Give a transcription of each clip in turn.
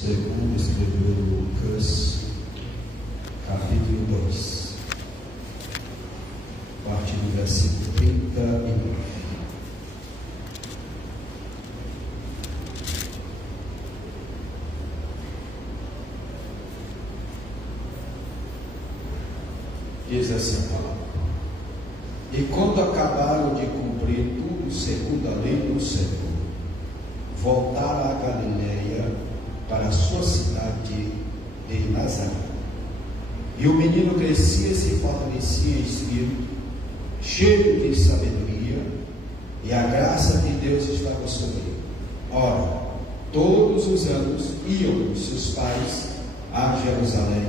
Segundo escreveu Lucas, capítulo 2, a partir do versículo 39. Diz assim a palavra: E quando acabaram de cumprir tudo segundo a lei do Senhor, voltaram a Galiléia, para a sua cidade de Nazaré. E o menino crescia e se fortalecia em espírito, cheio de sabedoria, e a graça de Deus estava sobre ele. Ora, todos os anos iam seus pais a Jerusalém,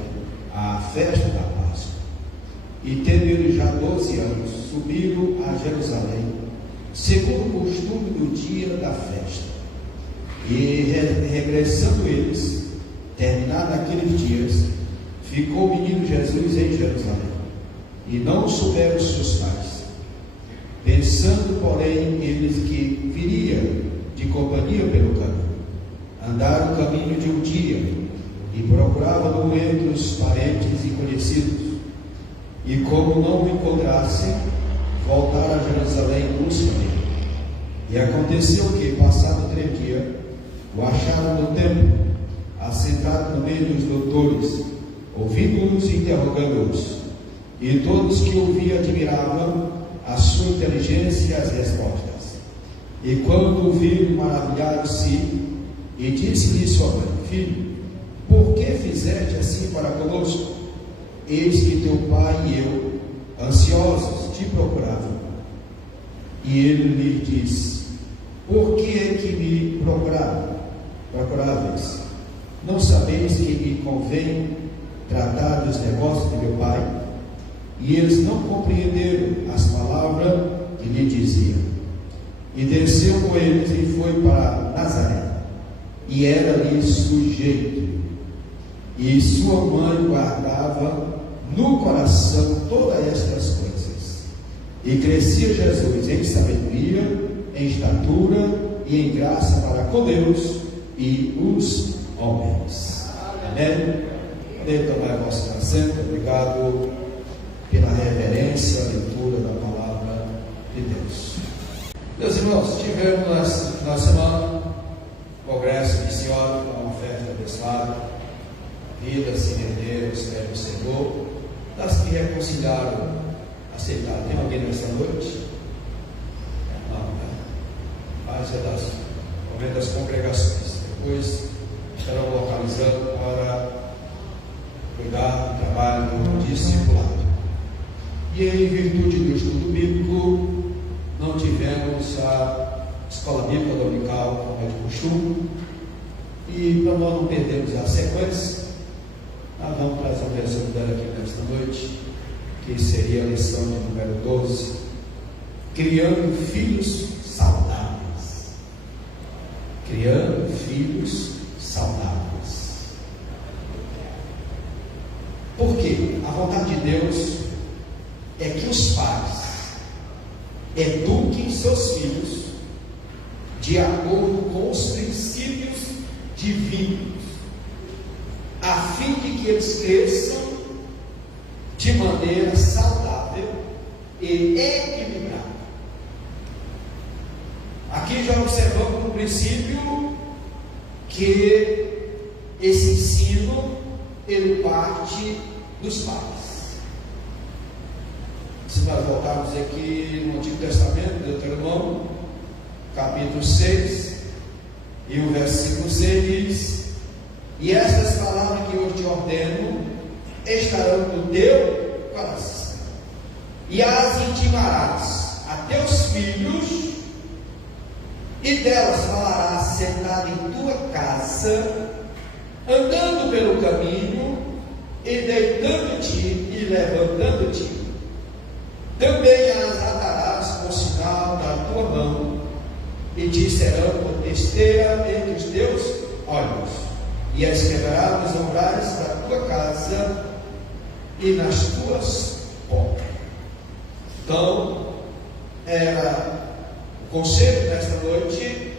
à festa da Páscoa. E tendo ele já 12 anos, subiram a Jerusalém, segundo o costume do dia da festa. E regressando eles, terminados aqueles dias, ficou o menino Jesus em Jerusalém, e não souberam seus pais. Pensando, porém, eles que viria de companhia pelo caminho, andaram o caminho de um dia, e procuravam-no entre os parentes e conhecidos. E como não o encontrassem, voltaram a Jerusalém em busca dele. E aconteceu que, passado 3 dias, o acharam no templo, assentado no meio dos doutores, ouvindo-os e interrogando-os. E todos que ouviam admiravam a sua inteligência e as respostas. E quando o viram, maravilharam-se, e disse-lhe sua mãe: Filho, por que fizeste assim para conosco? Eis que teu pai e eu, ansiosos, te procuravam. E ele lhe disse: Por que é que me procuráveis? Não sabeis que me convém tratar dos negócios de meu pai? E eles não compreenderam as palavras que lhe dizia. E desceu com eles e foi para Nazaré, e era ali sujeito. E sua mãe guardava no coração todas estas coisas. E crescia Jesus em sabedoria, em estatura e em graça para com Deus e os homens. Amém? Podem tomar vosso assento. Obrigado pela reverência, a leitura da palavra de Deus. Meus irmãos, tivemos na semana congresso missiónico, uma festa abençoada, vidas sem herdeiros pelo Senhor, das que reconciliaram, aceitaram. Tem alguém nessa noite? Não, né? Mas é das congregações. Depois estarão localizando para cuidar do trabalho do discipulado. E em virtude do estudo bíblico, não tivemos a escola bíblica dominical como é de costume. E para nós não perdermos a sequência, nós vamos trazer uma lição dela aqui nesta noite, que seria a lição de número 12, criando filhos saudáveis. Criando filhos saudáveis. Por quê? A vontade de Deus é que os pais eduquem seus filhos de acordo com os princípios divinos, a fim de que eles cresçam de maneira saudável e equilibrada. Aqui já observamos no princípio que esse ensino ele parte dos pais. Se nós voltarmos aqui no Antigo Testamento, Deuteronômio, capítulo 6, e o versículo 6 diz: E estas palavras que eu te ordeno estarão no teu coração, e as intimarás a teus filhos, e delas falarás sentado em tua casa, andando pelo caminho, e deitando-te e levantando-te. Também as atarás por sinal da tua mão, e te serão por testeira entre os teus olhos, e as quebrarás nos umbrais da tua casa e nas tuas portas. Então, era o conselho desta noite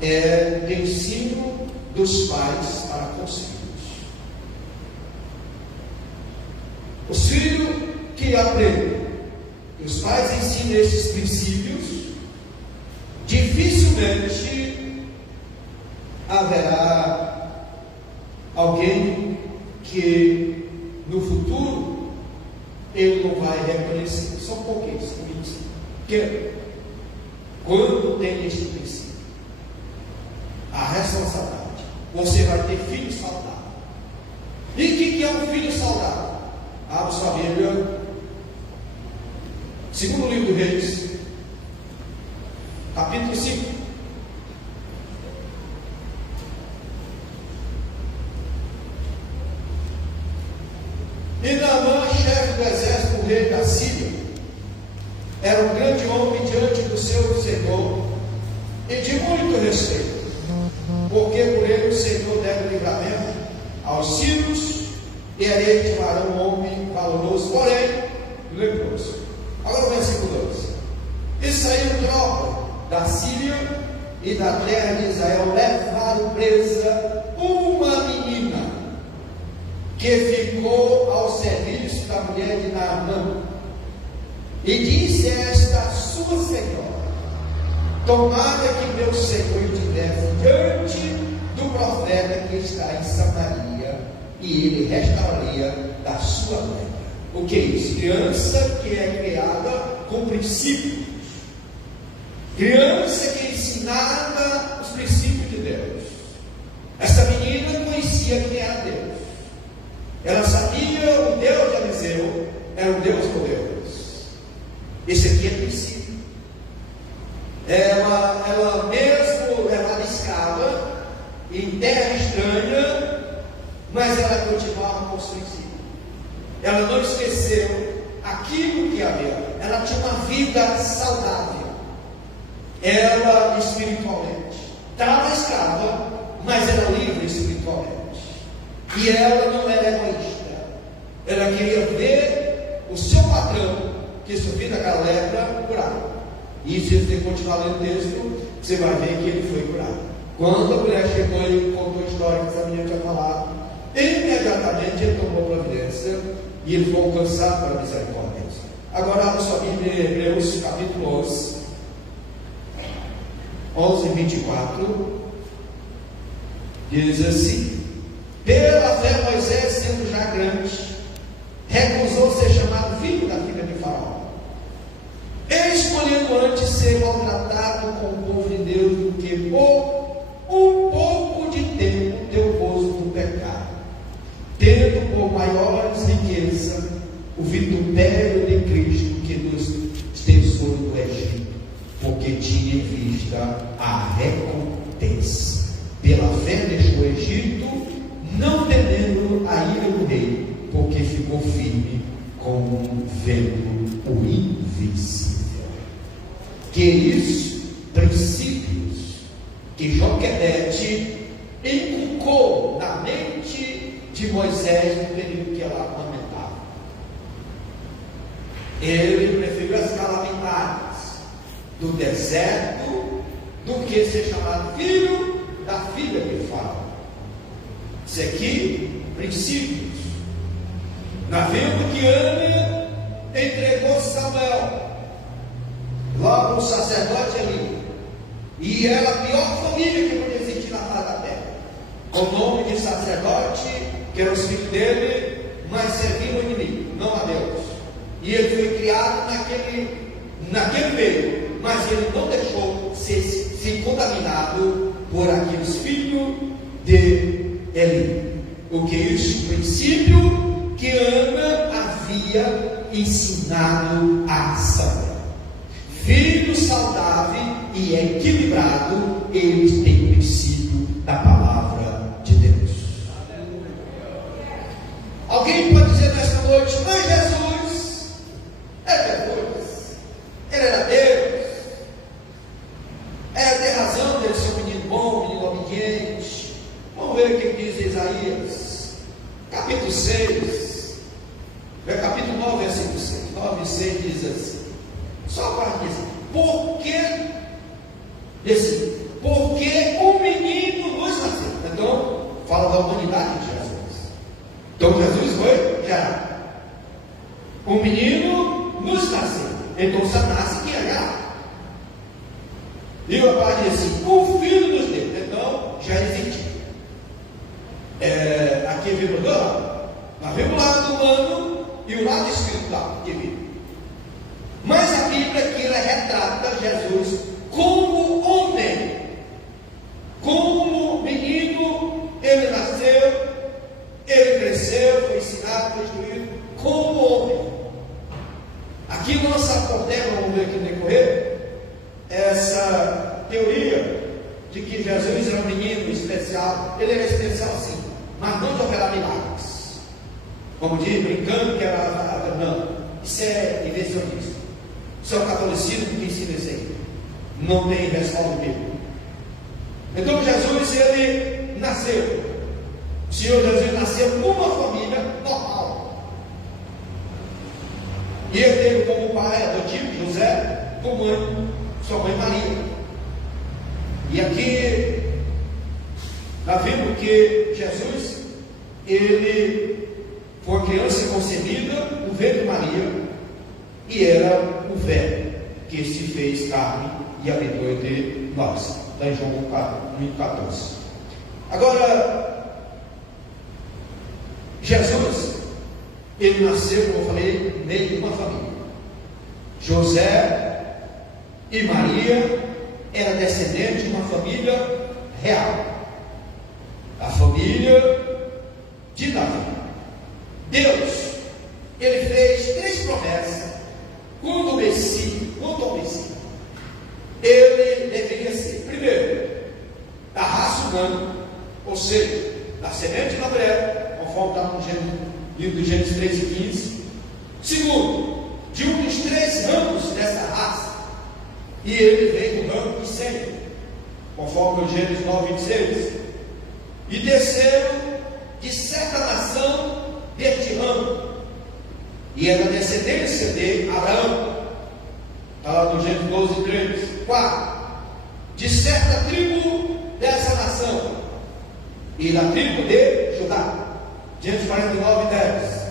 é de ensino dos pais para com os filhos. Os filhos que aprendem, que os pais ensinam esses princípios, dificilmente haverá alguém que no futuro ele não vai reconhecer. São pouquinhos, que quando tem este princípio, a responsabilidade, você vai ter filhos saudáveis. E o que é um filho saudável? Abra sua Bíblia, segundo livro do Reis, capítulo 5. E Naamã, chefe do exército do rei da Síria, era um grande homem diante do seu Senhor e de muito respeito, porque por ele o Senhor deve livramento aos sírios, e era este varão um homem valoroso, porém leproso. Agora o versículo 2: E saíram tropas da Síria e da terra de Israel, levaram presa uma menina que ficou ao serviço da mulher de Naamã, e disse esta sua senhora: tomara que meu senhor estivesse diante do profeta que está em Samaria, e ele restauraria da sua terra. O que é isso? Criança que é criada com princípios, criança que é ensinada os princípios de Deus. Essa menina conhecia quem era Deus, ela sabia o Deus de Eliseu era um Deus poderoso. Esse aqui é princípio. Ela mesmo levada escrava em terra estranha, mas ela continuava com os princípios. Ela não esqueceu aquilo que havia. Ela tinha uma vida saudável. Ela espiritualmente estava escrava, mas era livre espiritualmente. E ela não era egoísta. Ela queria ver o seu patrão, que sofria daquela lepra, curado. E se você continuar lendo o texto, você vai ver que ele foi curado. Quando a mulher chegou e contou a história que essa menina tinha falado, imediatamente ele tomou providência e ele foi alcançado pela misericórdia. Agora abra sua Bíblia em Hebreus capítulo 11, 24, diz assim: pela fé Moisés, sendo já grande, recusou ser chamado filho da filha de Faraó, escolhendo antes ser maltratado com o povo de Deus do que por um pouco de tempo ter o gozo do pecado, tendo por maiores riqueza o vitupério de Cristo que dos tesouros do Egito, porque tinha em vista a recompensa. Pela fé deixou o Egito, não temendo a ira do rei, porque ficou firme como vendo o invisível. Que isso, princípios que Joquebede inculcou na mente de Moisés no período que ela amamentava. Ele preferiu as calamidades do deserto do que ser chamado filho da filha de Faraó. Isso aqui, princípios. Nós vemos que Ana entregou Samuel lá para o sacerdote ali, e era a pior família que podia existir na face da terra, com o nome de sacerdote, que eram os filhos dele, mas serviam o inimigo, não a Deus. E ele foi criado naquele meio, mas ele não deixou ser contaminado por aqueles filhos de Eli. O que é isso? O princípio que Ana havia ensinado a Samuel. Filho saudável e equilibrado, eles têm o princípio da palavra de Deus. Alguém pode dizer nesta noite: mas Jesus era Deus, ele era Deus, era ter razão dele ser um menino bom, um menino obediente. Vamos ver o que diz Isaías, capítulo 6, capítulo 9, versículo 6. 9 e 6 diz assim: só para dizer, porque um menino nos nasceu. Então fala da humanidade de Jesus. Então Jesus foi gerado. Um menino nos nasceu. Então só nasce quem é gerado. E o pai diz assim: o filho nos deu. Então já existe. Aqui vimos dois lados. Nós vemos o lado humano e o lado espiritual que vive. Mas a Bíblia aqui ela retrata Jesus como homem, como menino. Ele nasceu, ele cresceu, foi ensinado, foi instruído como homem. Aqui nós abordamos, vamos ver aqui no decorrer, essa teoria de que Jesus era um menino especial. Ele era especial sim, mas não de operar milagres. Como diz, brincando que era. Não, isso é invencionismo. Isso é o catolicismo que ensina isso aí. Não tem respaldo bíblico. Então Jesus, ele nasceu. O Senhor Jesus nasceu numa família normal. E ele teve como pai adotivo José, como mãe, sua mãe Maria. E aqui nós vimos que Jesus, ele foi uma criança concebida no ventre de Maria, e era o Verbo que se fez carne e habitou entre nós. Está em João 1,14. Agora, Jesus, ele nasceu, como eu falei, no meio de uma família. José e Maria eram descendentes de uma família real, a família de Davi. Deus, ele fez 3 promessas quanto ao Messias. Ele deveria ser, primeiro, da raça humana, ou seja, da semente da mulher, conforme está no livro de Gênesis 3:15. Segundo, de um dos 3 ramos dessa raça, e ele veio do ramo de Sem, conforme o Gênesis 9:26. E terceiro, de certa nação deste ramo, e é da descendência de Abraão, está lá no Gênesis 12:3. 4, de certa tribo dessa nação, e da tribo de Judá, Gênesis 49:10.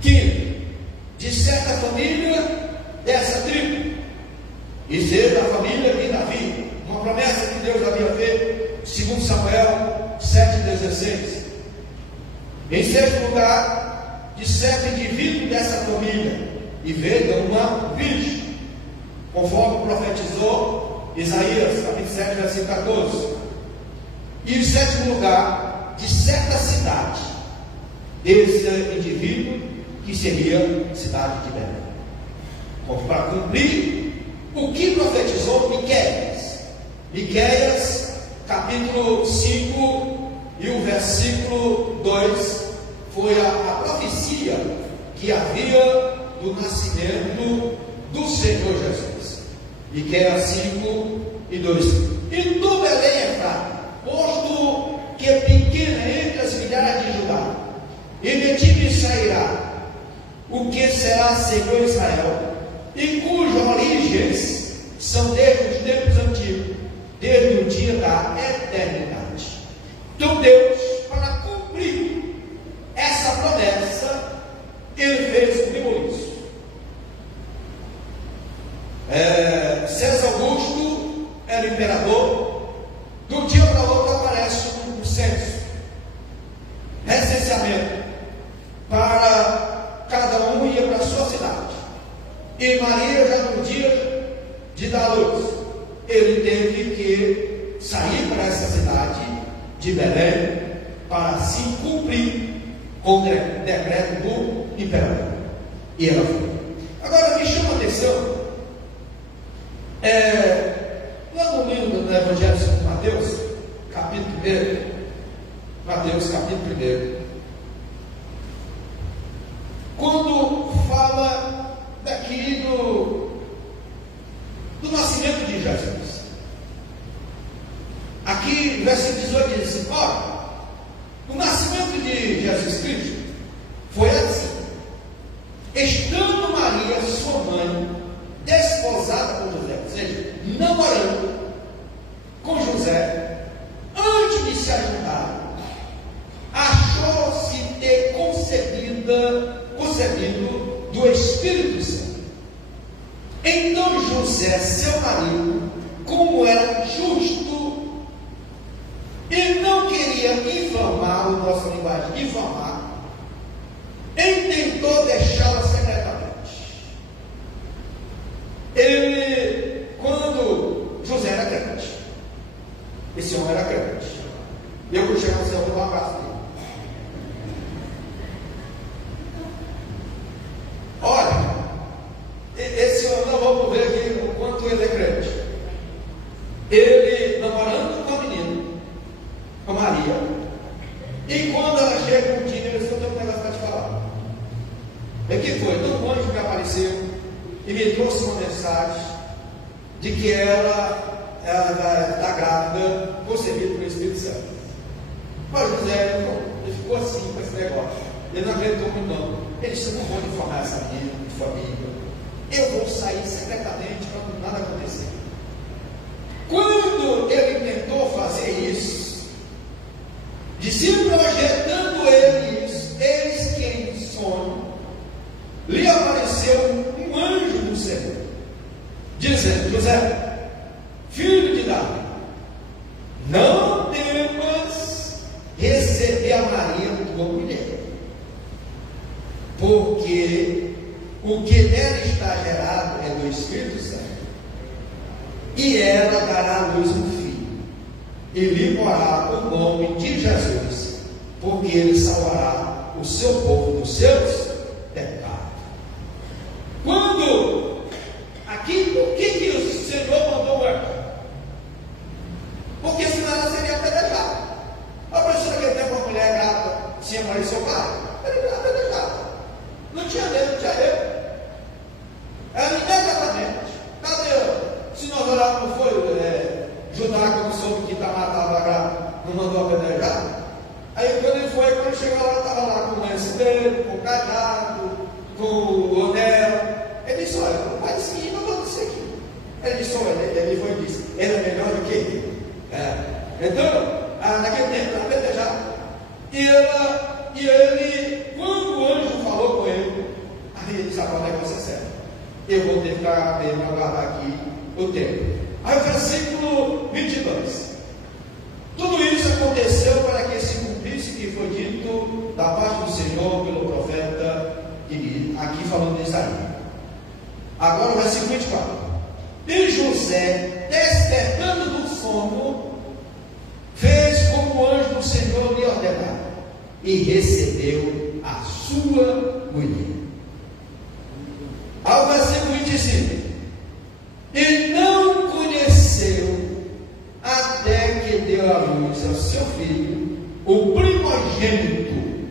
5, de certa família dessa tribo, e ser da família de Davi, uma promessa que Deus havia feito, segundo Samuel 7:16. Em 6º lugar, de certo indivíduo dessa família, e veio de uma virgem, conforme profetizou Isaías, capítulo 7, versículo 14. E em 7º lugar, de certa cidade, desse indivíduo, que seria a cidade de Belém, para cumprir o que profetizou Miqueias, capítulo 5 e o versículo 2, foi a profecia que havia do nascimento do Senhor Jesus. Miqueias 5 e 2. E tu, Belém, Efrata, posto que é pequena entre as milhares de Judá, e de ti me sairá o que será Senhor Israel, e cujas origens são desde os tempos antigos, desde o dia da eternidade. Então Deus, para cumprir essa promessa, ele fez comigo isso. César Augusto era imperador. De um dia para outro aparece um censo, recenseamento, para cada um ia para a sua cidade. E Maria, já no dia de dar a luz, ele teve que sair para essa cidade de Belém, para assim cumprir com o decreto do imperador. E ela foi. Agora me chama a atenção, lá no livro do Evangelho de Mateus, capítulo 1, Mateus capítulo 1, quando fala daqui do nascimento de Jesus. Aqui, versículo 18 diz assim: olha, o nascimento de Jesus Cristo foi assim: estando Maria, sua mãe, desposada com José, ou seja, namorando com José, antes de se ajuntar, concebido do Espírito Santo. Então José, seu marido, como era justo e não queria inflamar, o nosso linguagem, inflamar, intentou deixá-la secretamente. Quando José era crente, esse homem era crente, eu vou chegar no céu para dar um abraço dele. Olha, esse homem, nós vamos ver aqui o quanto ele é crente. Ele namorando com a menina, com a Maria, e quando ela chega um dia, ele disse: eu tenho um negócio para te falar. O que foi? Então um anjo me apareceu e me trouxe uma mensagem de que ela está grávida, concebida pelo Espírito Santo. Mas José, ele ficou assim com esse negócio. Ele não acreditou muito não. Ele disse: não vou informar essa menina de família. Eu vou sair secretamente para nada acontecer. Quando ele tentou fazer isso, de se projetando ele isso, eis que em sonho lhe apareceu um anjo do Senhor, dizendo: José, filho de Davi, não temas receber a Maria tua mulher, porque o que nela está gerado é do Espírito Santo, e ela dará à luz um filho, e lhe porá o nome de Jesus, porque ele salvará o seu povo dos seus pecados. Quando aqui, por que o Senhor mandou o anjo? Porque senão ela seria apedrejada. Apareceu naquele tempo uma mulher grávida, tinha marido seu pai, ela era apedrejada. Não tinha medo, não tinha medo. Ela imediatamente, cadê? Se nós olharmos, não foi Judá, quando soube que Tamar estava grávida, não mandou apedrejar? Aí quando chegou lá, estava lá com o lenço dele, com o cajado, com o anel. Ele disse: olha, o pai disse: não vou dizer aqui. Ele disse: olha, ele foi e disse: ele é melhor do que ele. Então, naquele tempo, ela apedrejava. E ele, quando o anjo falou com ele, aí ele disse: agora é você certo. Eu vou ter que ficar mesmo, aguardar aqui o tempo. Aí o versículo 22. Tudo isso aconteceu para que se cumprisse o que foi dito da parte do Senhor pelo profeta, aqui falando de Isaías. Agora o versículo 24. E José, despertando do sono, fez como o anjo do Senhor lhe ordenara, e recebeu a sua mulher. Ao versículo 25. E não conheceu até que deu à luz ao seu filho, o primogênito,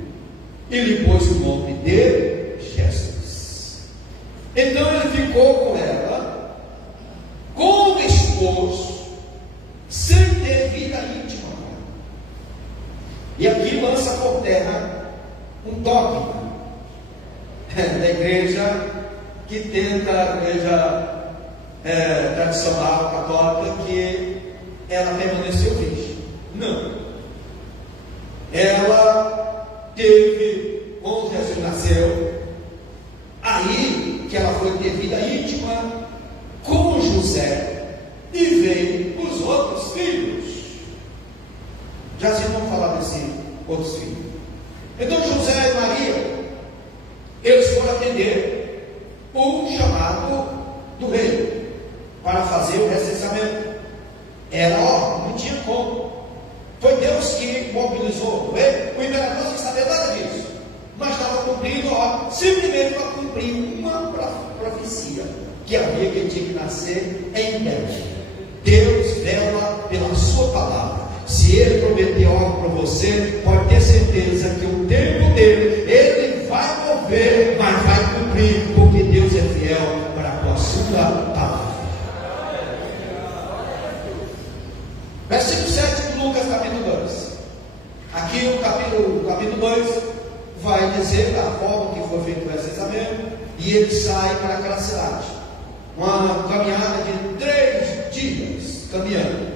e lhe pôs o nome de Jesus. Então ele ficou com ela como esposo, sem ter vida íntima. E aqui lança por terra um tópico da igreja, que tenta, a igreja tradicional católica, que ela permaneceu virgem. Não. Ela teve, quando Jesus nasceu, aí que ela foi ter vida íntima com José, e veio os outros filhos. Já vamos falar desses outros filhos. Então José e Maria, eles foram atender o chamado do rei para fazer o recenseamento. Era órfão, não tinha como. Foi Deus que mobilizou o rei. O imperador não sabia nada disso, mas estava cumprindo a ordem, simplesmente para cumprir uma profecia que havia, que ele tinha que nascer em Deus. Deus vela pela sua palavra. Se ele prometeu algo para você, pode ter certeza que o tempo dele, ele vai mover, mas vai cumprir, porque Deus é fiel para com a sua palavra. Versículo 7 de Lucas, capítulo 2. Aqui o capítulo 2 vai dizer da forma que foi feito o recenseamento, e ele sai para aquela cidade. Uma caminhada de 3 dias caminhando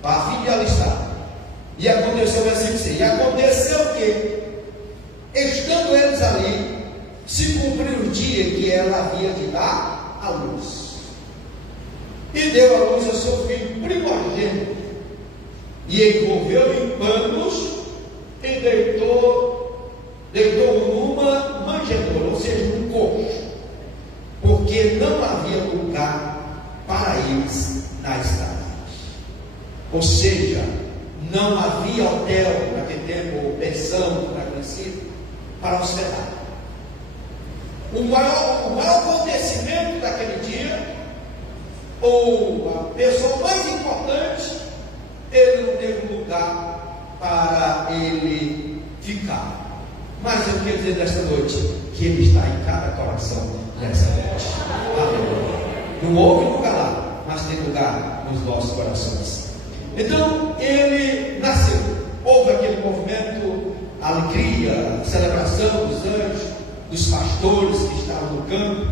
para a fim de alistar. E aconteceu o versículo 6. E aconteceu que, estando eles ali, se cumpriu o dia que ela havia de dar à luz. E deu à luz a seu filho primogênito, e envolveu em panos, e deitou numa manjedoura, ou seja, num coxo, porque não havia lugar para eles na estrada. Ou seja, não havia hotel naquele tempo, ou pensão, como era conhecido, para hospedar. O maior acontecimento daquele dia, ou a pessoa mais importante, ele não teve lugar para ele ficar. Mas eu quero dizer nesta noite que ele está em cada coração nessa noite. Aleluia. Não houve lugar lá, mas tem lugar nos nossos corações. Então ele nasceu. Houve aquele movimento, a alegria, a celebração dos anjos, dos pastores que estavam no campo.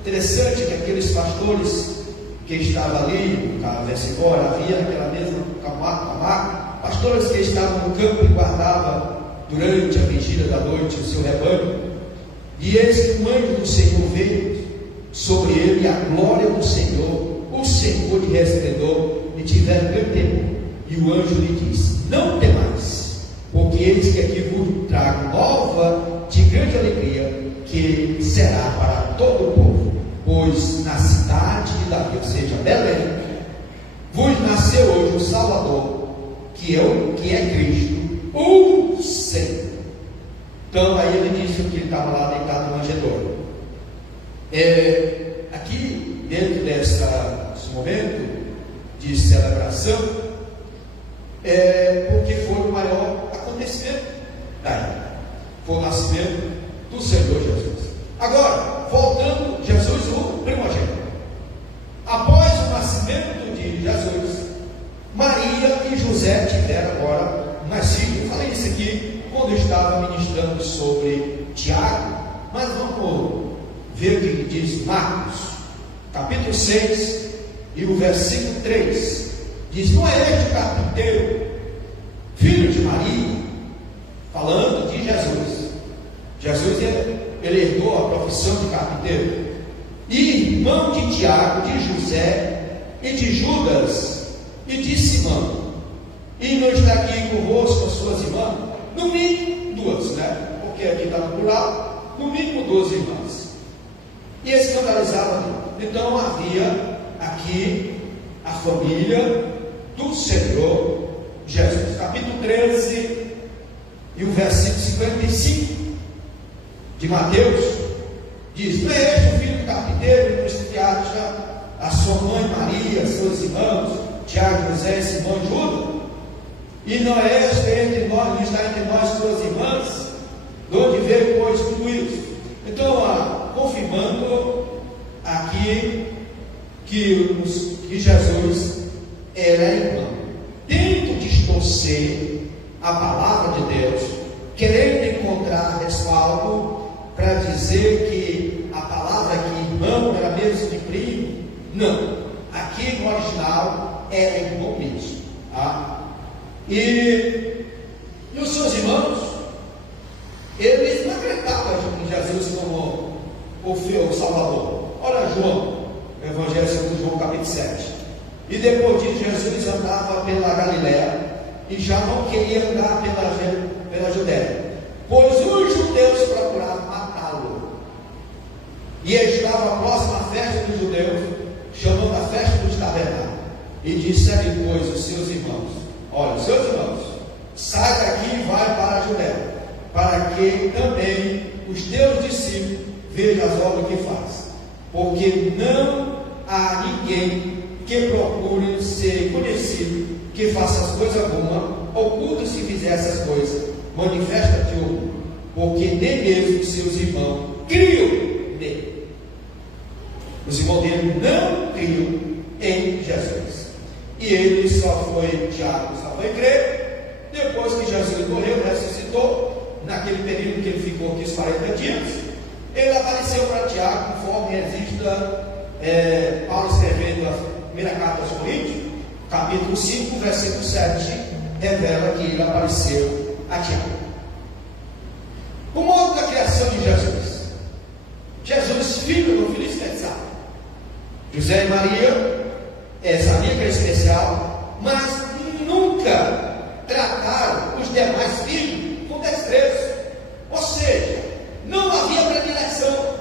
Interessante que aqueles pastores que estavam ali, no verso embora, havia naquela mesma camaca, pastores que estavam no campo e guardavam durante a vigília da noite o seu rebanho. E eis que o anjo do Senhor veio sobre ele, a glória do Senhor, o Senhor de resplendor, e tiveram grande temor. E o anjo lhe disse: não temais, porque eis que aqui vos trago nova de grande alegria, que será para todo o povo. Pois na cidade de Davi, ou seja, Belém, vos nasceu hoje o Salvador, que é Cristo, o Senhor. Então aí ele disse que ele estava lá deitado na manjedoura. Aqui, dentro desse momento de celebração, porque foi o maior acontecimento daí. Foi o nascimento do Senhor Jesus. Agora, voltando, Jesus o primogênito. Após o nascimento de Jesus, Maria e José tiveram agora mais filhos. Eu falei isso aqui quando eu estava ministrando sobre Tiago, mas vamos ver o que diz Marcos, capítulo 6, e o versículo 3. Diz: não é este carpinteiro, filho de Maria, falando de Jesus. Jesus ele herdou a profissão de carpinteiro, e irmão de Tiago, de José e de Judas e de Simão. E não está aqui convosco as suas irmãs, no mínimo duas, né? Porque aqui está no plural, no mínimo 12 irmãs. E escandalizava. Então havia aqui a família do Senhor Jesus. Capítulo 13 e o versículo 55 de Mateus diz: não é este o filho do carpinteiro, que acha a sua mãe Maria, seus irmãos Tiago, José, Simão e Judas? E não é este entre nós, não está entre nós suas irmãs? De onde veio, pois, tudo isso? Então, confirmando aqui que Jesus era irmão, tendo distorcer a palavra de Deus, querendo encontrar respaldo para dizer que a palavra aqui, irmão, era mesmo de primo. Não, aqui no original era irmão mesmo, tá? E os seus irmãos, eles não acreditavam em Jesus como o Salvador. Olha João, o Evangelho segundo João, capítulo 7. E depois disso, Jesus andava pela Galiléia e já não queria andar pela Judéia, pois os judeus procuravam matá-lo. E estava próximo à festa dos judeus, chamando a festa dos tabernáculos. E disseram, pois, os seus irmãos: olha, seus irmãos, sai daqui e vai para a Judéia, para que também os teus discípulos vejam as obras que faz. Porque não há ninguém que procure ser conhecido, que faça as coisas boas, oculto se fizer essas coisas, manifesta-te outro, porque nem mesmo seus irmãos criam nele. Os irmãos dele não criam em Jesus. E ele só foi, Tiago só foi crer depois que Jesus morreu, ressuscitou. Naquele período que ele ficou aqui os 40 dias, ele apareceu para Tiago, conforme registra Paulo escrevendo a primeira carta aos Coríntios, capítulo 5, versículo 7, revela que ele apareceu a Tiago. O modo da criação de Jesus. José e Maria sabia que era especial, mas nunca trataram os demais filhos com desprezo. Ou seja, não havia predileção.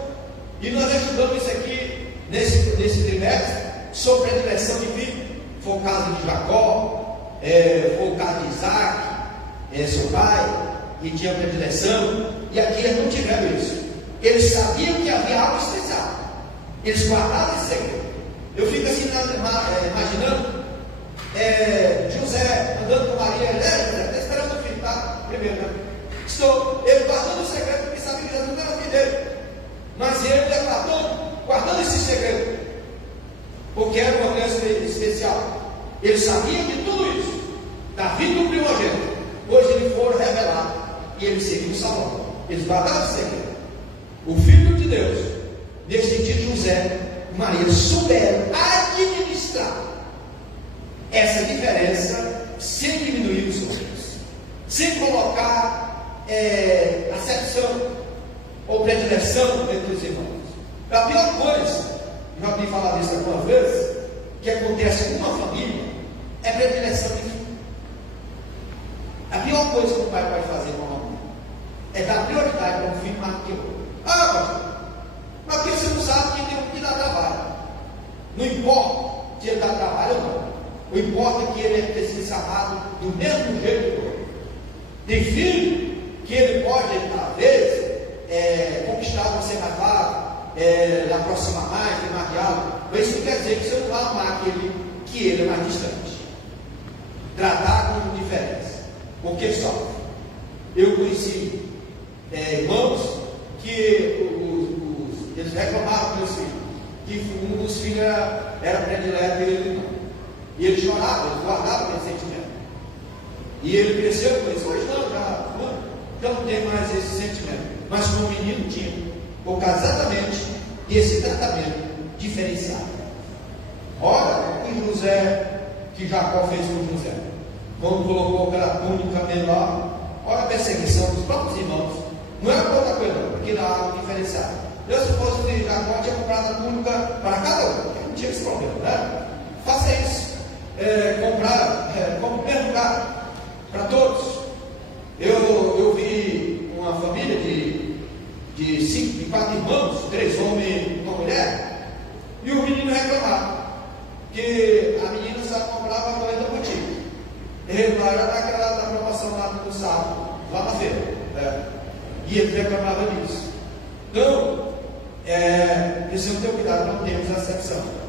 E nós estudamos isso aqui nesse trimestre sobre predileção de filho. Foi o caso de Jacó, foi o caso de Isaac, seu pai, e tinha predileção. E aqui eles não tiveram isso. Eles sabiam que havia algo especial. Eles guardavam esse segredo. Eu fico assim imaginando José andando com Maria. Está esperando o filho, tá? Primeiro, né? Ele guardando o segredo, porque sabia que Jesus não era filho dele. Mas ele guardando esse segredo, porque era uma criança especial. Ele sabia de tudo isso. Davi do primogênito. Hoje ele foi revelado e ele seguiu Salomão. Eles guardaram esse segredo. O Filho de Deus, nesse dia José e Maria souberam administrar essa diferença sem diminuir os outros, sem colocar acepção ou predileção entre os irmãos. A pior coisa, já ouvi falar disso algumas vezes, que acontece com uma família, é predileção de filho. A pior coisa que o pai pode fazer com uma mãe é dar prioridade para um filho mais do que o outro. Mas porque você não sabe quem tem que dar trabalho. Não importa se ele dá trabalho ou não. O importa é que ele é sido chamado do mesmo jeito que o outro. Tem filho que ele pode, talvez, conquistar você mais fácil, aproximar mais, ter mais diálogo. Mas isso não quer dizer que você não vai amar aquele que ele é mais distante. Tratar com diferença. Porque só, eu conheci irmãos que eles reclamavam dos filhos, que um dos filhos era predileto e ele não. E ele chorava, ele guardava aquele sentimento. E ele cresceu com isso. Hoje não tem mais esse sentimento. Mas com o menino tinha, por causa exatamente desse tratamento diferenciado. Olha que José, que Jacó fez com José. Quando colocou aquela túnica menor, olha a perseguição dos próprios irmãos. Não era pouca coisa, porque era algo diferenciado. Eu, se fosse de Jacó, tinha comprado a túnica para cada um, porque não tinha esse problema, né? Faça isso. Comprar, como mesmo lugar, para todos. Eu vi uma família de 4 irmãos, 3 homens e uma mulher, e o menino reclamava que a menina só comprava a coisa da boutique. Ele lá era daquela da promoção lá no sábado, lá na feira. E ele reclamava disso. Então, precisamos ter cuidado, não temos acepção.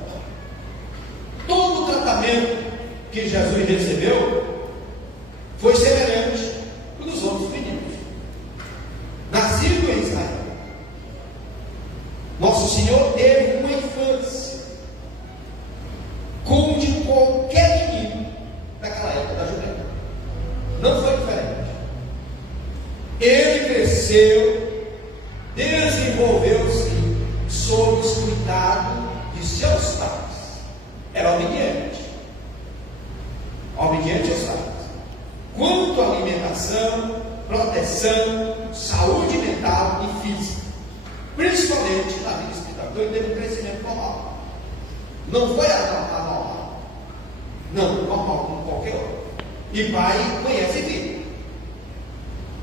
Todo o tratamento que Jesus recebeu foi semelhante ao dos outros meninos. Nascido em Israel, nosso Senhor teve uma infância como de qualquer menino daquela época da Judéia. Não foi diferente. Ele cresceu, desenvolveu-se sob os cuidados de seus pais. Era obediente aos pais. Quanto à alimentação, proteção, saúde mental e física, principalmente na vida espiritual, ele teve um crescimento normal. Não foi anormal. Não, normal como qualquer outro. E pai conhece filho.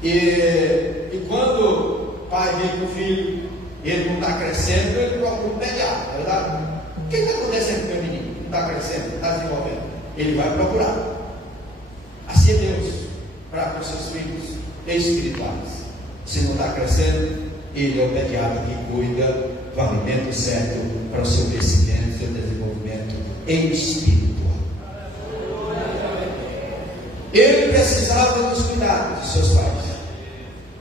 E quando o pai vê que o filho ele não está crescendo, ele procura um pediatra, é verdade? O que está acontecendo com o menino? Não está crescendo, não está desenvolvendo. Ele vai procurar. Assim é Deus para com seus filhos espirituais. Se não está crescendo, ele é o pediatra que cuida do alimento certo para o seu crescimento, seu desenvolvimento espiritual. Ele precisava dos cuidados de seus pais.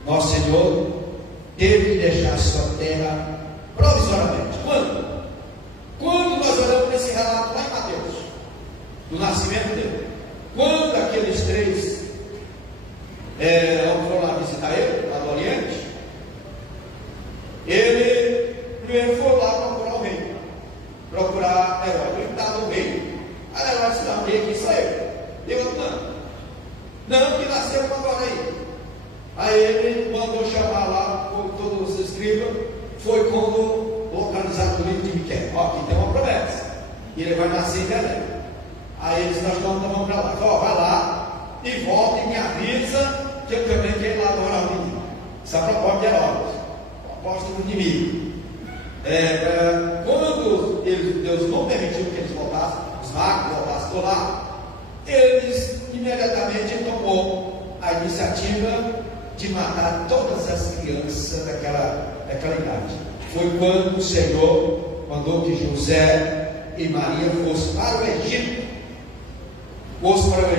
Nosso Senhor teve de deixar sua terra provisoriamente. Quando? Quando nós olhamos para esse relato lá em Mateus, do nascimento dele, quando aqueles 3 foram lá visitar ele, lá do Oriente, ele primeiro foi lá procurar o rei, procurar Herodes. Ele estava no rei. Aí Herodes disse: não, rei aqui saiu. Eu não, que nasceu agora aí. Aí ele mandou chamar lá todos os escribas. Foi quando localizado no livro de Miqueias. Ó, aqui tem uma promessa. E ele vai nascer em Belém. Aí eles, nós vamos para lá. Ó, vai lá e volta e me avisa que eu também quero lá adorar o menino. Essa é a proposta de Herodes, proposta do inimigo. Quando Deus não permitiu que eles voltassem, os magos voltassem por lá, eles imediatamente tomou a iniciativa de matar todas as crianças daquela idade. Foi quando o Senhor mandou que José e Maria fossem para o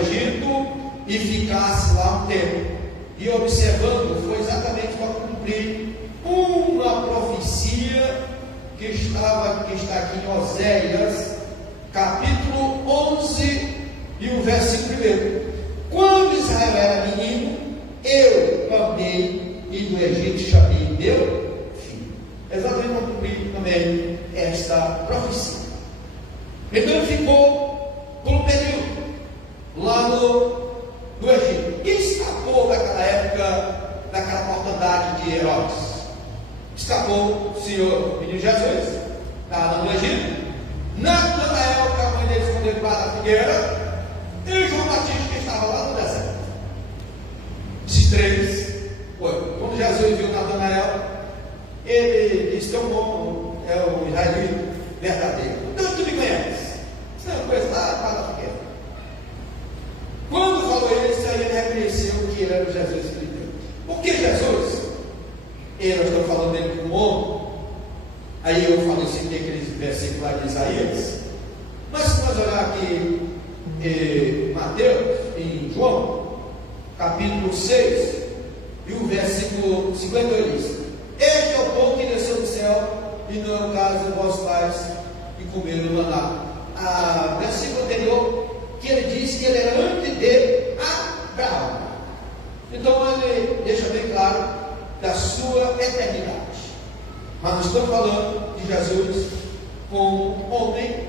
Egito, e ficasse lá um tempo. E observando, foi exatamente para cumprir uma profecia que está aqui em Oséias, capítulo 11, e o versículo 1. Quando Israel era menino, eu amei, e do Egito chamei meu filho. Exatamente para cumprir também esta profecia. Então ele ficou por um período lá no Egito. E escapou daquela época, daquela mortandade de Herodes. Escapou o Senhor, o menino Jesus, estava no Egito. Naquela época, a mãe dele escondeu debaixo da figueira, e João Batista, que estava lá no deserto. Esses três, quando Jesus viu Natanael, ele disse: tão bom, é o israelita verdadeiro. Então tu me conhece. Isso é uma coisa lá debaixo da figueira. Quando falou isso, aí ele reconheceu que ele era o Jesus Cristo. Por que Jesus? Eu estou falando dele como homem. Aí eu falei assim, tem aqueles versículos lá de Isaías. Mas se nós olhar aqui em Mateus, em João, capítulo 6, e o versículo 52 diz: este é o pão que desceu do céu, e não é o caso de vossos pais que comeram o maná. O versículo anterior, que ele diz que ele era antes de Abraão. Então ele deixa bem claro da sua eternidade. Mas nós estamos falando de Jesus como homem,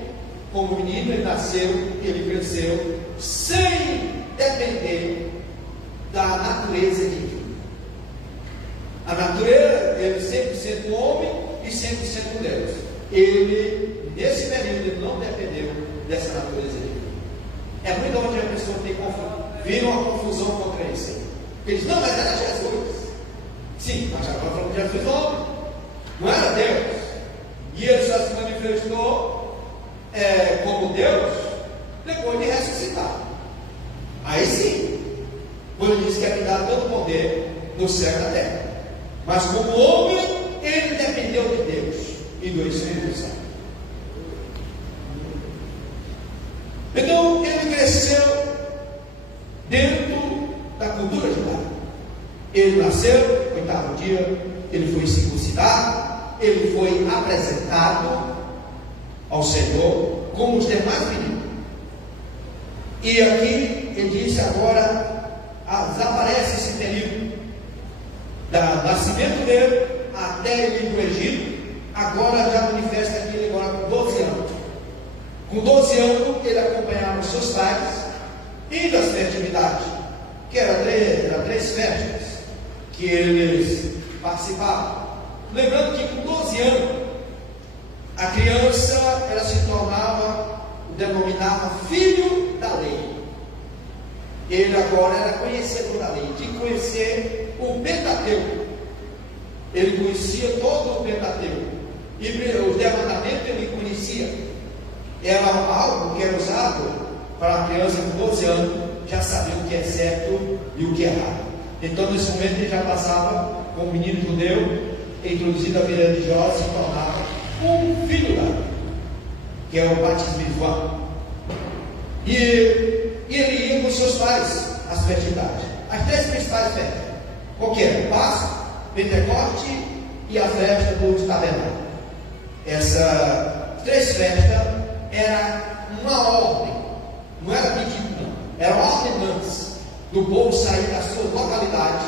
como menino. Ele nasceu, ele cresceu sem depender da natureza divina. A natureza, ele 100% homem e 100% Deus. Ele, nesse período, ele não dependeu dessa natureza divina. É muito onde a pessoa tem vira uma confusão contra isso. Ele diz: não, mas era Jesus. Sim, mas agora falamos de Jesus homem, não era Deus. E ele só se manifestou como Deus depois de ressuscitar. Aí sim, quando ele disse que ia me dar todo o poder no céu e na terra. Mas como homem, ele dependeu de Deus e do Espírito Santo. Então ele cresceu dentro da cultura judaica. Ele nasceu, oitavo dia, ele foi circuncidado, ele foi apresentado ao Senhor como os demais meninos. E aqui ele disse agora, desaparece esse período do nascimento dele até ele ir para o Egito. Agora já manifesta aqui ele agora com 12 anos. Com 12 anos, ele acompanhava os seus pais, indo às festividades, que eram três festas que eles participavam. Lembrando que com 12 anos, a criança ela se denominava filho da lei. Ele agora era conhecedor da lei, de conhecer o Pentateuco. Ele conhecia todo o Pentateuco. E os 10 mandamentos ele conhecia. Era algo que era usado para a criança com 12 anos já saber o que é certo e o que é errado. Então nesse momento ele já passava como um menino judeu, introduzido a vida religiosa, se tornava um filho da lei, que é o batismo de João. E ele ia com seus pais às festividades, as 3 principais festas. Qual que era? Páscoa, Pentecoste e a festa dos tabernáculos. Essas 3 festas era uma ordem, não era pedido, não, era ordenança do povo sair da sua localidade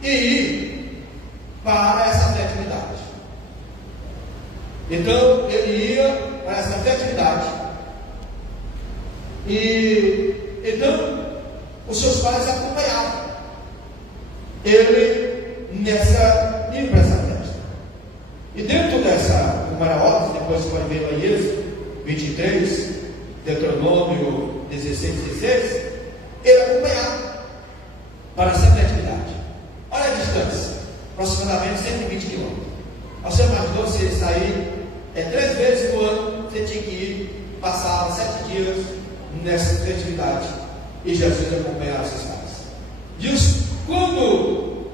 e ir para essa festividade. Então ele ia para essa festividade e então os seus pais acompanhavam ele indo para essa festa. E dentro dessa como era óbvio, depois você pode ver lá em Êxodo 23, Deuteronômio 16, 16, ele acompanhava para a Santa Atividade. Olha a distância, aproximadamente 120 quilômetros. Você imaginou você sair 3 vezes no ano, você tinha que ir, passava 7 dias nessa atividade, e Jesus acompanhava seus pais. Diz, quando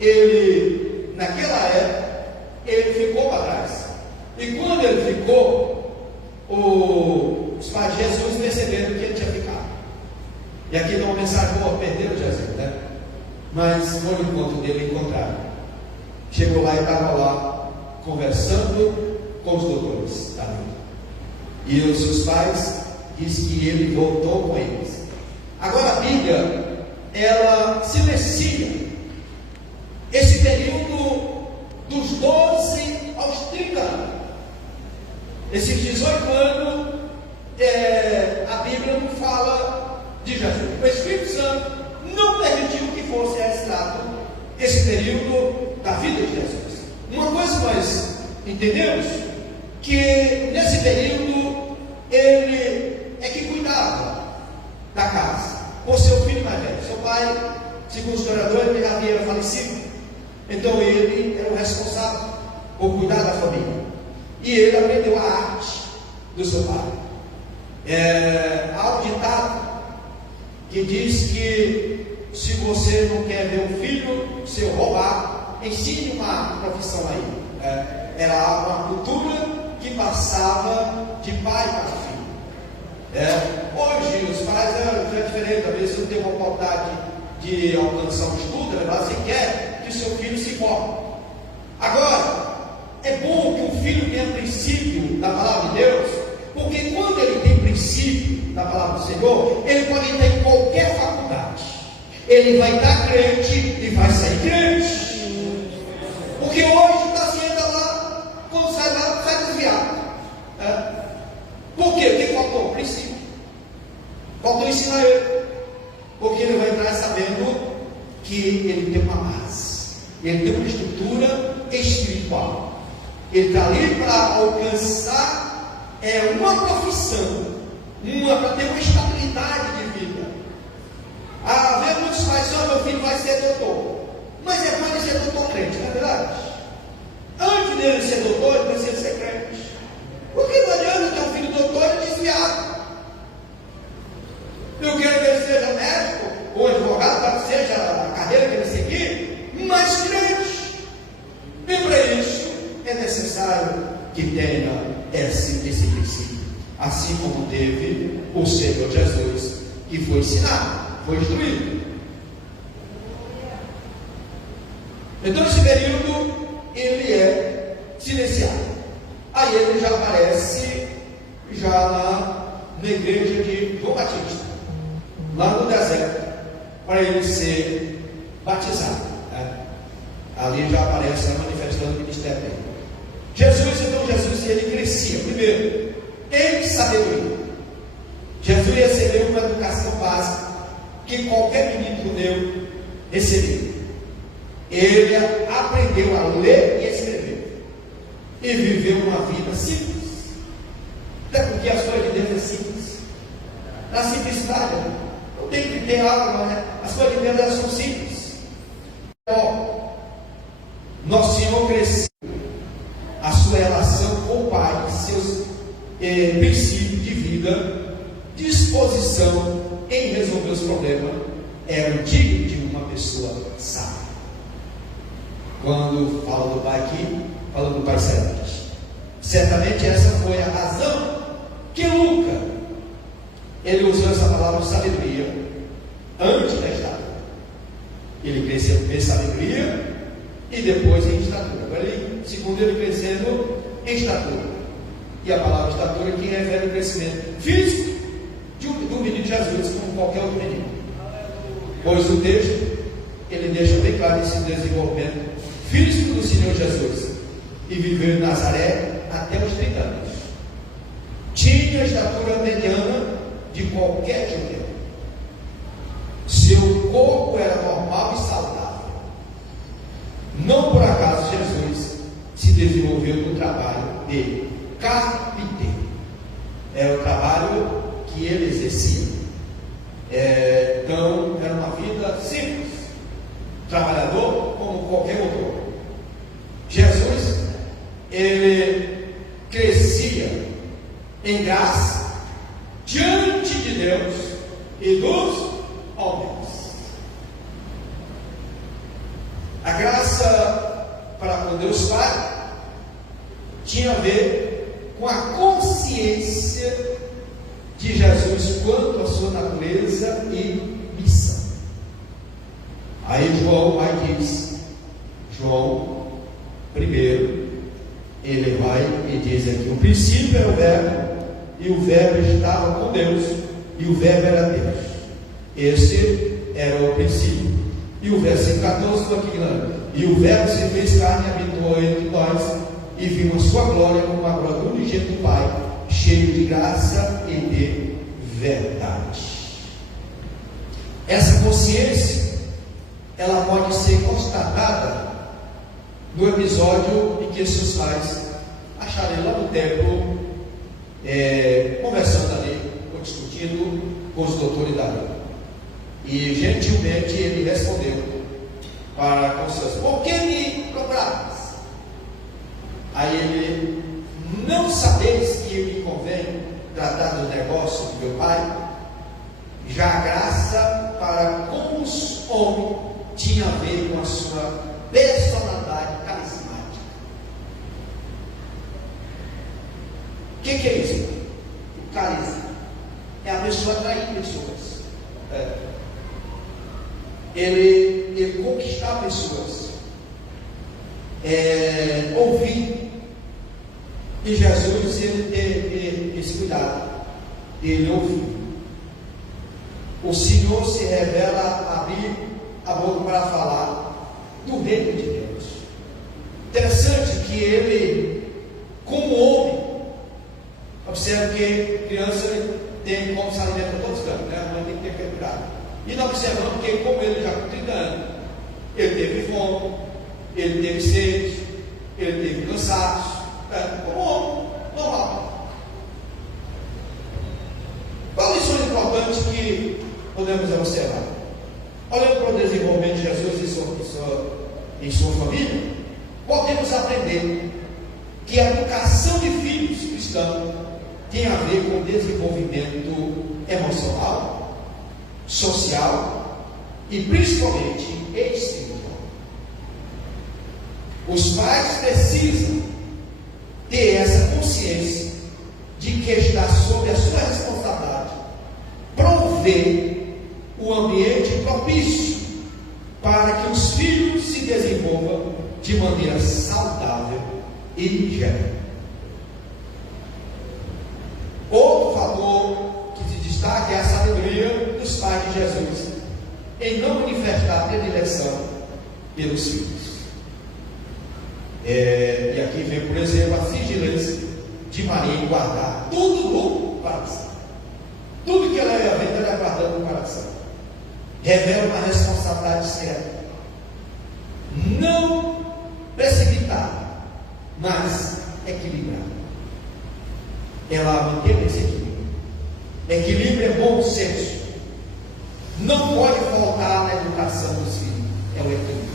ele, naquela época, ele ficou para trás, e quando ele ficou, os pais de Jesus perceberam que ele tinha ficado. E aqui dá uma mensagem boa: perderam Jesus, né? Mas foi no encontro dele, encontraram. Chegou lá e estava lá conversando com os doutores da lei. E os seus pais dizem que ele voltou com eles. Agora a Bíblia, ela silencia esse período dos 12 aos 30 anos. Esses 18 anos, a Bíblia não fala de Jesus. O Espírito Santo não permitiu que fosse registrado esse período da vida de Jesus. Uma coisa nós entendemos, que nesse período ele é que cuidava da casa, por seu filho mais velho. Seu pai, segundo o historiador, ele já havia falecido, então ele era o responsável por cuidar da família, e ele aprendeu a arte do seu pai. Há um ditado que diz que se você não quer ver um filho seu roubar, ensine uma profissão a ele. Era uma cultura que passava de pai para filho. Hoje os pais já é diferente. Às vezes você não tem uma oportunidade de alcançar um estudo, você quer que o seu filho se forme. Agora, é bom que o filho tenha princípio da palavra de Deus, porque quando ele tem princípio da palavra do Senhor, ele pode estar em qualquer faculdade, ele vai estar crente e vai sair crente. Porque hoje está se entra lá, quando sai lá, sai desviado. Por quê? Porque faltou princípio, faltou ensinar ele. Porque ele vai entrar sabendo que ele tem uma base, ele tem uma estrutura espiritual. Ele está ali para alcançar uma profissão, para ter uma estabilidade de vida. Vê muitos pais dizendo: meu filho vai ser doutor. Mas é bom ele ser doutor crente, não é verdade? Antes dele ser doutor, ele precisa ser crente. Porque não adianta ter um filho doutor e desviado. Eu quero que ele seja médico ou advogado, para que seja a carreira que ele seguir, mas crente. E para isso é necessário que tenha esse princípio, assim como teve o Senhor Jesus, que foi ensinado, foi instruído. Então esse período ele é silenciado. Aí ele já aparece na igreja de João Batista, lá no deserto, para ele ser batizado. Ali já aparece manifestando o ministério dele. Jesus, ele crescia. Primeiro, em sabedoria. Jesus recebeu uma educação básica que qualquer menino judeu recebeu. Ele aprendeu a ler e escrever, e viveu uma vida simples. Até porque as coisas de Deus é simples. Na simplicidade, não tem que ter algo, né? As coisas de Deus são simples. Nosso Senhor cresceu, a sua relação com o Pai, seus princípios de vida, disposição em resolver os problemas, eram dignos de uma pessoa sábia. Quando fala do Pai aqui, fala do Pai Celeste. Certamente essa foi a razão que Lucas, ele usou essa palavra de sabedoria antes da estatura. Ele cresceu em sabedoria e depois em estatura. Agora, segundo ele crescendo em estatura. E a palavra estatura que revela o crescimento físico do menino Jesus, como qualquer outro menino. Pois o texto, ele deixa bem claro esse desenvolvimento físico do Senhor Jesus. E viveu em Nazaré até os 30 anos. Tinha a estatura mediana de qualquer judeu. Seu corpo era normal e saudável. Não por acaso Jesus se desenvolveu no trabalho de carpinteiro. Era o trabalho que ele exercia. Então, era uma vida simples, trabalhador como qualquer outro. Jesus, ele crescia em graça diante de Deus e dos homens. A graça para com Deus Pai tinha a ver com a consciência de Jesus quanto à sua natureza e missão. Aí João vai e diz, João, primeiro, ele vai e diz aqui, o princípio era o verbo, e o verbo estava com Deus, e o verbo era Deus. Esse era o princípio. E o versículo 14, estou aqui lendo. E o verbo se fez carne e habitou entre nós, e vimos a sua glória como a glória do unigênito do Pai, cheio de graça e de verdade. Essa consciência, ela pode ser constatada no episódio em que seus pais acharam ele lá no templo, conversando ali, ou discutindo com os doutores da lei. E gentilmente ele respondeu para com seus: por que me procurais? Aí ele: não sabeis que me convém tratar do negócio do meu pai? Já a graça para com os homens tinha a ver com a sua personalidade carismática. O que é isso? O carisma é a pessoa atrair pessoas, ele conquistar pessoas, ouvir. E Jesus, ele teve esse cuidado, ele ouviu. O Senhor se revela a abrir a boca para falar do reino de Deus. Interessante que ele, como homem, observe que criança tem como se alimenta todos os campos, né? A mãe tem que ter aquele cuidado. E nós observamos que, como ele já com 30 anos, ele teve fome, ele teve sede, ele teve cansaço, como homem, normal. Qual a lição importante que podemos observar? Olhando para o desenvolvimento de Jesus em sua família, podemos aprender que a educação de filhos cristãos tem a ver com desenvolvimento emocional, social e principalmente espiritual. Os pais precisam ter essa consciência de que está sob a sua responsabilidade prover o ambiente propício para que os filhos se desenvolvam de maneira saudável e ingênua. Outro fator que se destaca é a sabedoria dos pais de Jesus em não manifestar predileção pelos filhos. E aqui vem, por exemplo, a sigilância de Maria em guardar tudo no coração. Tudo que ela ia vendo, ela ia guardando no coração. Revela uma responsabilidade certa. Não precipitar, mas equilibrar. Ela mantém esse equilíbrio. Equilíbrio é bom senso. Não pode faltar na educação dos filhos. É o equilíbrio.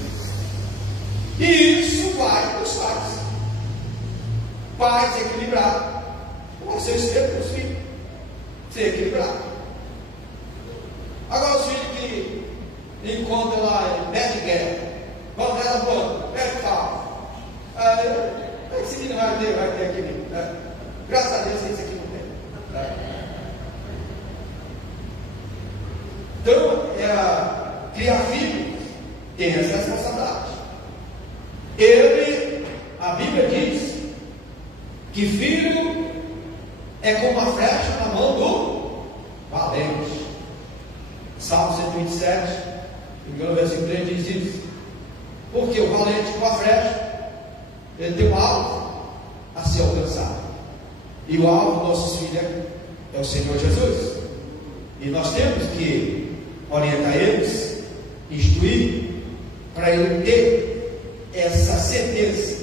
E isso vai para os pais. Pais equilibrados. Você espera para os filhos ser equilibrado. Agora os filhos que encontram lá em pé de guerra, vão dar a boca, pé de pau. Aí esse menino vai ter equilíbrio. Graças a Deus isso aqui não tem. Então, criar filho tem essa responsabilidade. A Bíblia diz que filho é como uma flecha na mão do valente. Salmo 127, no versículo 3 diz isso. Porque o valente com a flecha, ele tem um alvo a ser alcançado. E o alvo dos nossos filhos é o Senhor Jesus. E nós temos que orientar eles, instruir, para ele ter essa certeza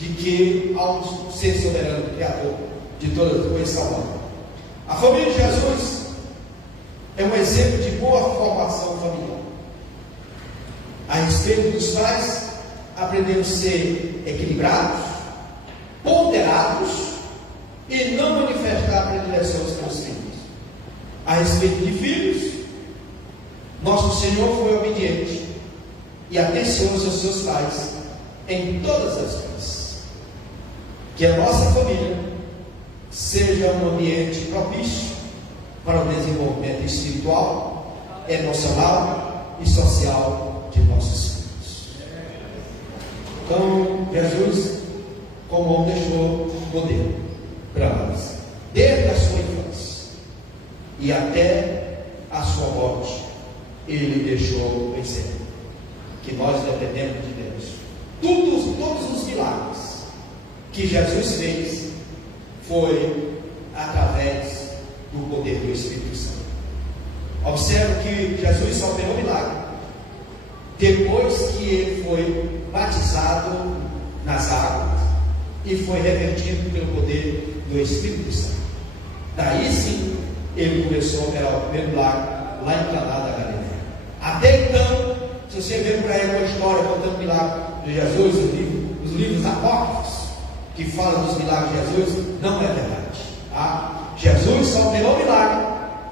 de que há um ser soberano, criador de todas as coisas, salvador. A família de Jesus é um exemplo de boa formação familiar. A respeito dos pais, aprendemos a ser equilibrados, ponderados e não manifestar predileções pelos filhos. A respeito de filhos, nosso Senhor foi obediente e atencioso aos seus pais em todas as coisas. Que a nossa família seja um ambiente propício para o desenvolvimento espiritual, emocional e social de nossos filhos. Então, Jesus, como homem, deixou modelo para nós, desde a sua infância e até a sua morte. Ele deixou o exemplo que nós dependemos de Deus. Todos os milagres que Jesus fez foi através do poder do Espírito Santo. Observe que Jesus só operou milagre depois que ele foi batizado nas águas e foi revertido pelo poder do Espírito Santo. Daí sim ele começou a operar o primeiro milagre lá em Caná da Galileia. Até então, se você ver por aí uma história contando o milagre de Jesus, os livros apócrifos que falam dos milagres de Jesus, não é verdade. Tá? Jesus só operou milagre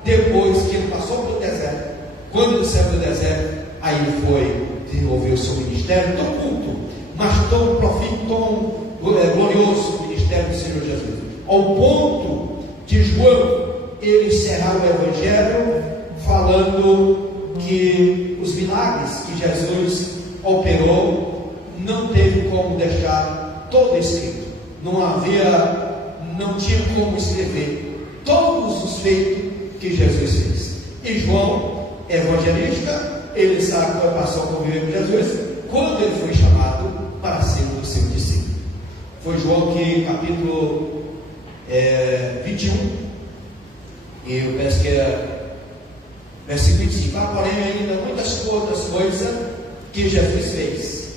depois que ele passou pelo deserto. Quando ele saiu do deserto, aí ele foi desenvolver o seu ministério tão culto, mas tão profícuo, tão glorioso, o ministério do Senhor Jesus, ao ponto de João ele encerrar o Evangelho falando que os milagres que Jesus operou não teve como deixar todo escrito, não tinha como escrever todos os feitos que Jesus fez. E João, evangelista, ele sabe que passou a conviver com Jesus quando ele foi chamado para ser o seu discípulo. Foi João que, capítulo 21, e eu penso que é versículo 25: há porém ainda muitas outras coisas que Jesus fez,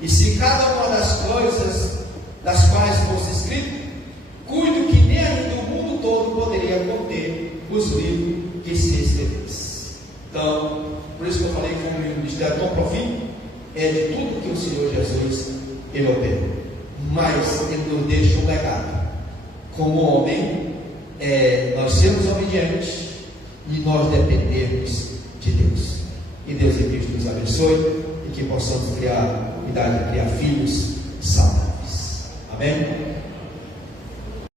e se cada uma das coisas das quais fosse escrito, cuido que nem ainda o mundo todo poderia conter os livros que se escrevesse. Então, por isso que eu falei que foi um ministério tão profundo, é de tudo que o Senhor Jesus ele operou, mas ele nos deixa um legado. Como homem, nós sermos obedientes e nós dependemos de Deus. E Deus em Cristo nos abençoe e que possamos cuidar de criar filhos saudáveis. Amém?